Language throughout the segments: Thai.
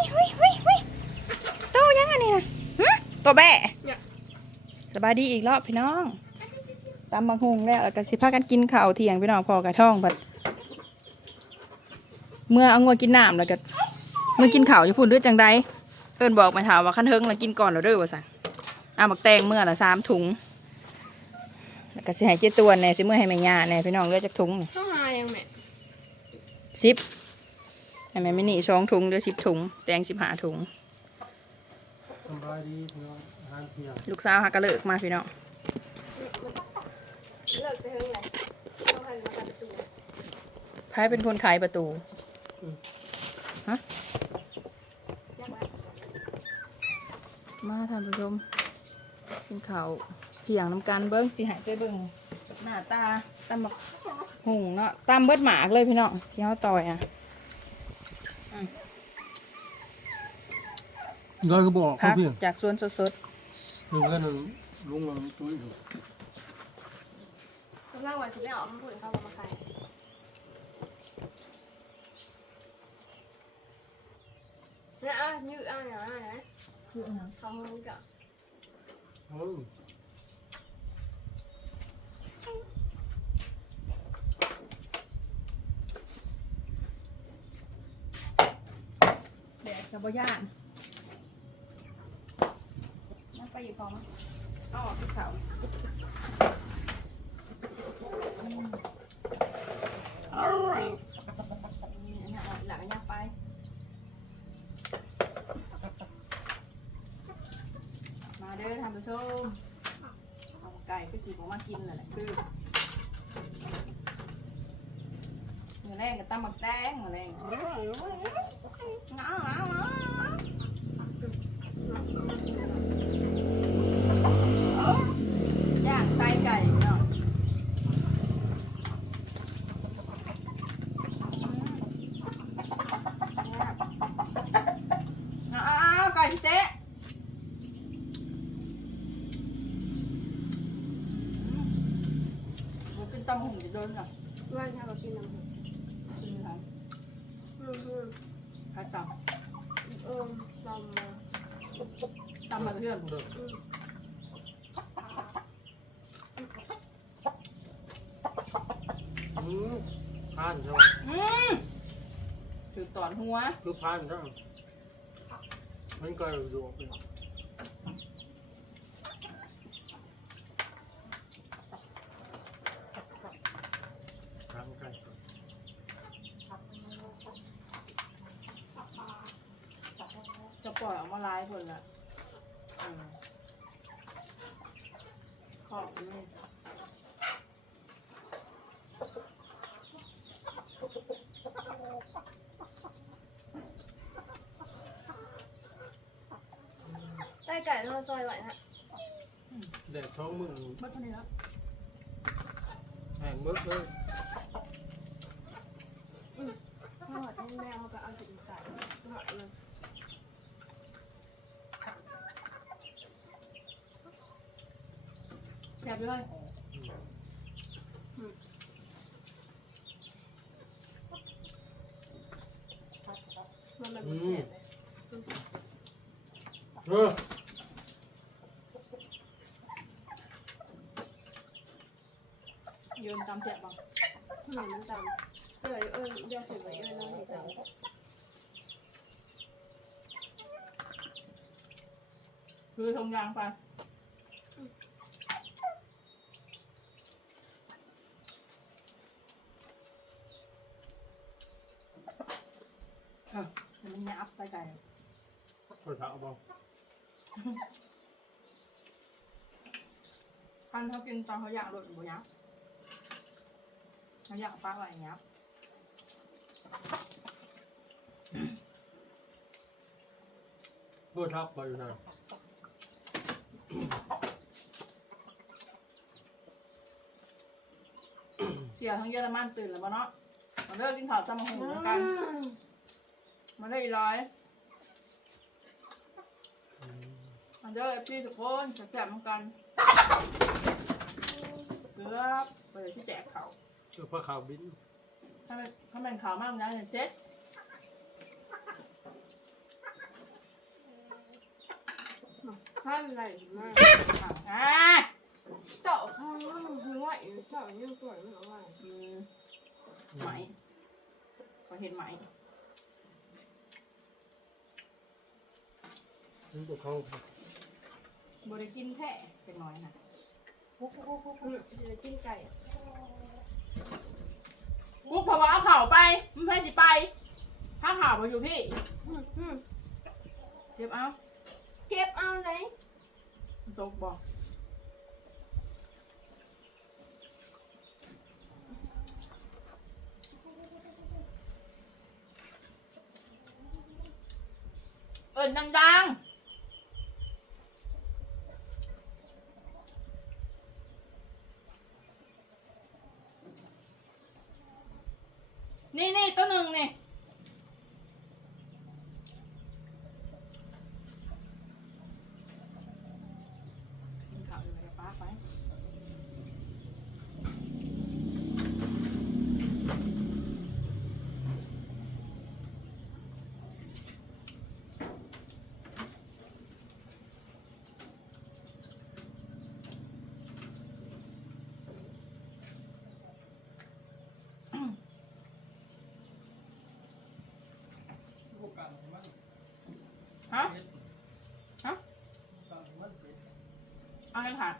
ยเฮ้ยเฮ้ยเฮ้ยโตยังอันนี้นะหึตัวแบะเนี่ย สบายดีอีกรอบพี่น้องตำบังฮุงแล้วแล้วก็สิพากันกินข้าวเที่ยงพี่น้องพอกระท่องบัดเมื่อเอางัวกินน้ำแล้วก็เมื่อกินข้าวอยู่พุ่นเลือดจังใดเพิ่นบอกมาถามว่าคันเฮิงแล้วกินก่อนแล้วเด้อว่าซั่นเอาบักแตงเมื่อละสามถุงแล้วก็สิให้เจ๊ตวนแหน่สิเมื่อให้แม่ย่าแหน่พี่น้องเลือดจากถุงนี่เข้าหายังแม่ สิบ ให้แม่มินิสองถุงเดือสิบถุงแตงสิบห้าถุง สบายดีพี่น้องอาหารเที่ยงลูกสาวหากระเลิกมาพี่น้องเลิกจะเฮิงเลยต้องหันมากันประตูไพ่เป็นคนขายประตูยังไงมาท่านผู้ชมกินข้าวเที่ยงน้ำกันเบิ้งสิหายไปเบิ้งหน้าตาตำบักหุงเนาะตำเบิดหมากเลยพี่น้องที่เขาต่อยอะ น้อยก็บอกพัเขากเพียงจากสวนสดหนึ่งแค่นั้นลุงเราตัวอยู่กำลังวันสุดไม่ออกมันผุดเข้ามาใครเนี่ยอะยืดอะอย่างนั้นนะๆคืออันนั้นเขาห้องกับเอ้าแดดกับบ่ย่าน นั่งไปอยู่พอมั้ยเอ๋อพี่เขาอร่อยนี่อันนี้เอาอีกหลังอันนี้ไป มาเด้อทำผู้ชมเอาไก่คือสีผมมากินนั่นแหละคือเมื่อแรงกับตำหมักแตงเมื่อแรงเงาเงาเงาย่างไก่ไก่เนาะเอาเอาเอาไก่พี่เจ๊ ผมเป็น ตำหุ่นจะโดนเหรอว่านถ้าเรากินน้ำผึ้งกินอะไรอืมอืมใครตเออลำมาำตำมาเพื่อนผมอืมอืมพานใช่ไหมอืมถือตอนหัว คือพานใช่ไหมมันก็อยู่เป็นทางไกล จะ ปล่อยออกมาลายคนละอืมขอบนี่ได้ไก่ทอดซอยไหวฮะแดดท้องมือเมื่อเท่านี้แล้วแห้งเบิดเลยทอดให้แม่เขาไปเอาถึงไก่ทอดเลย แซ่บเลยมันแบบอืนี้มเออโยนตำแซ่บบ้างหนูมันจำเออเออเดี๋ยวเสร็จไปเออน้องจำคือทงยางไปเออ เดี๋ยวมันยับไปไก่คอยถามบอกคันเขากินตอนเขาอยากหลุดบ่ยับเขาอยากปลาไหวยับเพื่อทักไปอยู่นะเสียทั้งเยอรมันตื่นแล้วบ่เนาะมาเลิกกินข้าวจำมาหูกัน มาได้อีร้อยมาเด้อพี่ทุกคนแซ่บๆเหมือนกันเกือบไปเลยที่แจกเขาวเพื่อพระขาวบินถ้าเป็นถ้าเป็นข่าวมากนะเนี่ยเซ็ตข้ามไหลมากอ่าเจาะทางว่ามันหัวอยู่เจาะยังสวยมันเอาไว้อืมไหมพอเห็นไหม นี่ตัวเขาบริกินแท้เป็นน้อยนะกุ๊กกุ๊กกุ๊กกุ๊กเดี๋ยวจิ้มไก่กุ๊กเพราะว่าเอาเข่าไปมันไม่สิไป ถ้าเข่าไปอยู่พี่อืมอืมเก็บเอาเก็บเอาเลยตกบอกเอินดังๆ นี่นี่ตัวหนึ่งนี่ กินข้าวอยู่กับป้าไป ลูกกันมัน ฮะ ฮะกันมันเป็ดเอาให้ผ่าน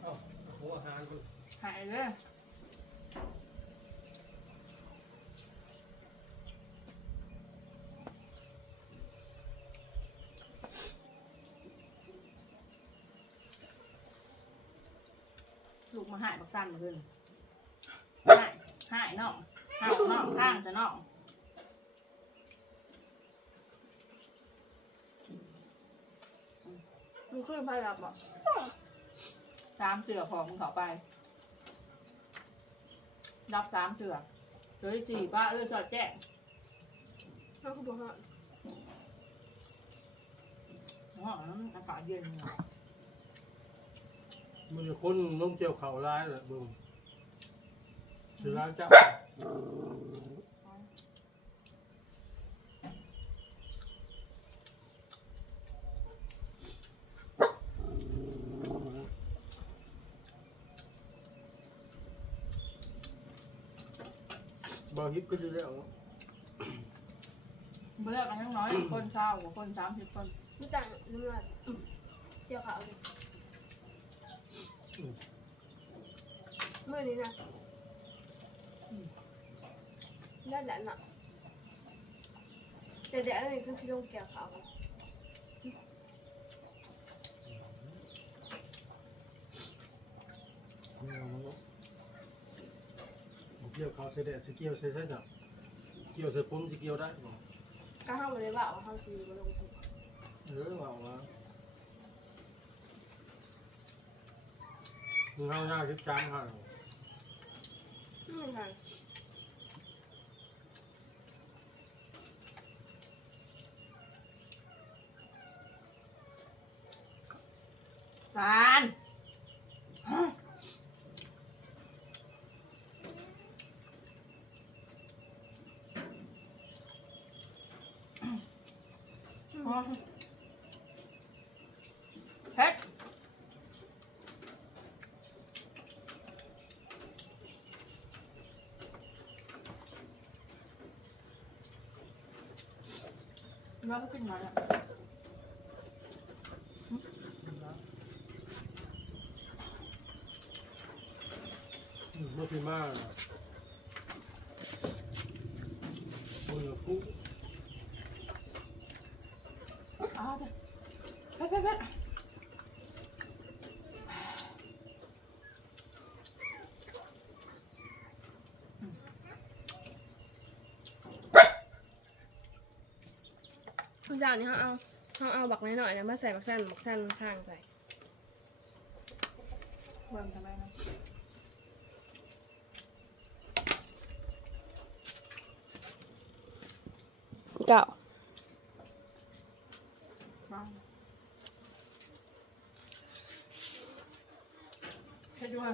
เอ้าหัวอาหารคือหายเลยลูกมาหายบักสั้นมาขึ้นหายหายน้องหายน้องข้างแต่น้อง มันขึ้นพายับอะสามเสือพอมึงเขาไป รับสามเสือเฮ้ยจีป้าเออสอดแจ้งเขาคือบอกว่าห้องนั้นอากาศเย็นอยู่มันจะคนลงเกี่ยวเขาร้ายแหละเบึงสิร้านเจ้า ก็จะได้เอาเมื่อกันยังน้อยคนเช้ากว่าคนสามสิบคนไม่ต่างเลือดเกี่ยวขาวเลยเมื่อนี้นะได้แหละน่ะแต่เดี๋ยวอะไรก็ที่ลงเกี่ยวขาว ไม่เอามันก็บ่ เกี่ยวเขาใส่แดดสเกี่ยวใส่ใส่จับเกี่ยวใส่ผมสิเกี่ยวได้บ่ก็ห้ามเลยว่าว่าเขาซื้อมาลงทุนเออว่าว่ามึงเข้าหน้าคิดจามห่างอืมค่ะสา แล้วก็ขึ้นมาแล้วเมื่อพี่มากอปุ๊ อ่าเดี๋ยวเฮ็ดเฮ็ดเฮ็ด คุณสาวนี่เขาเอาเขาเอาบักน้อยๆนะมาใส่บักสั้นบักสั้นข้างใส่เบิ่งทำไมนะเก้าเฮ็ดด้วย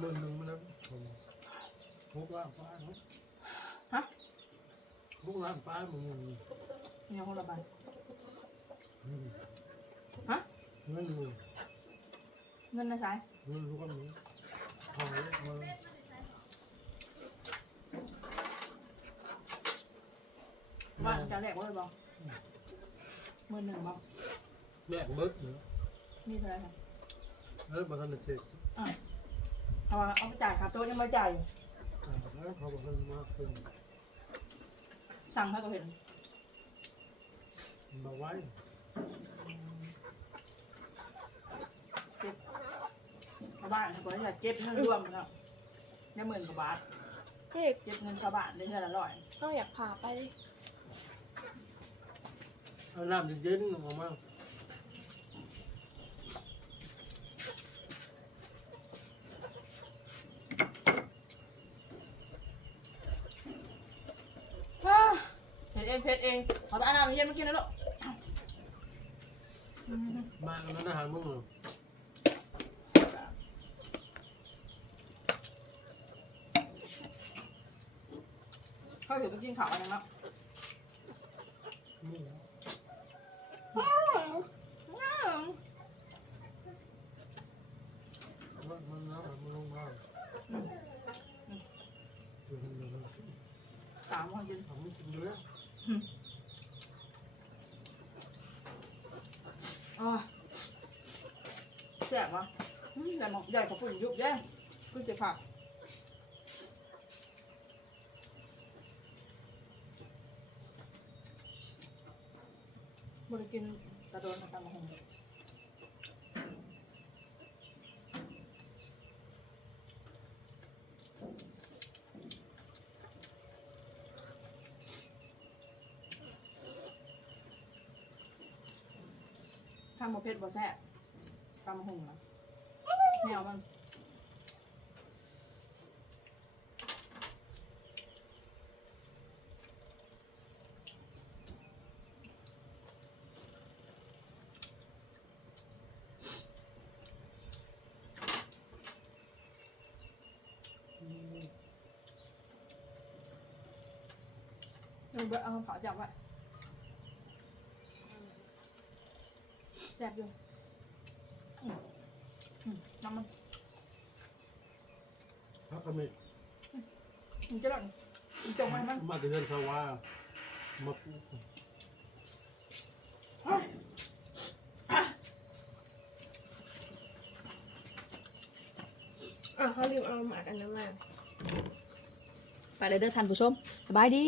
มือหนึ่งมันแล้วทุกล้านป้าเนาะ ฮะทุกล้านป้ามึงเนี่ยคนละใบอืมฮะเงินมือเงินนะสายเงินรู้ก็มีทองมาว่าจะแลกว่าเลยบอกเมื่อหนึ่งบอกแม่เบิดเนาะมีเท่าไหร่คะแล้วมาทำเป็นเสร็จเอาว่าเอาไปจ่ายค่ะโต๊ะยังไม่จ่ายอ่าแล้วเขาบอกให้มากขึ้น สั่งให้ก็เห็นมาไว้ชาวบ้านเขาจะเก็บเงินรวมเนาะได้หมื่นกว่าบาทเฮ้ยเก็บเงินชาวบ้านได้เท่าละร้อย ก็อยากพาไป เอาน้ำเย็นๆออกมาอ้าเผ็ดเองเผ็ดเองเอาไปเอาน้ำเย็นมากินนะลูกอืมมาอันนั้นอาหารมึงเหรอเขาเห็นไปกินข้าวอะไรมั้งนี่นะว้าวว่ามันน้ำมันลงมาดูเห็นเลยสามคนกินทำไม่กินอยู่แล้ว อ๋อแซ่บวะใหญ่หมองใหญ่กว่าฝุ่นยุบแย่คือจะผักบริกินกระโดนทามมาหงำโมเพชรบ่แซ่บตามมาหงนะแนวมันเอาไปเอาขาจับไว้ แซ่บอยู่อืมอืมน้ำมันพักกระเม็ดมันจะหล่นมันจงไว้มันมาถึงเดือนสวามาปลูกอะเขาลืมเอาหมากันน้ำมา ไปเลยเด้อท่านผู้ชม สบายดี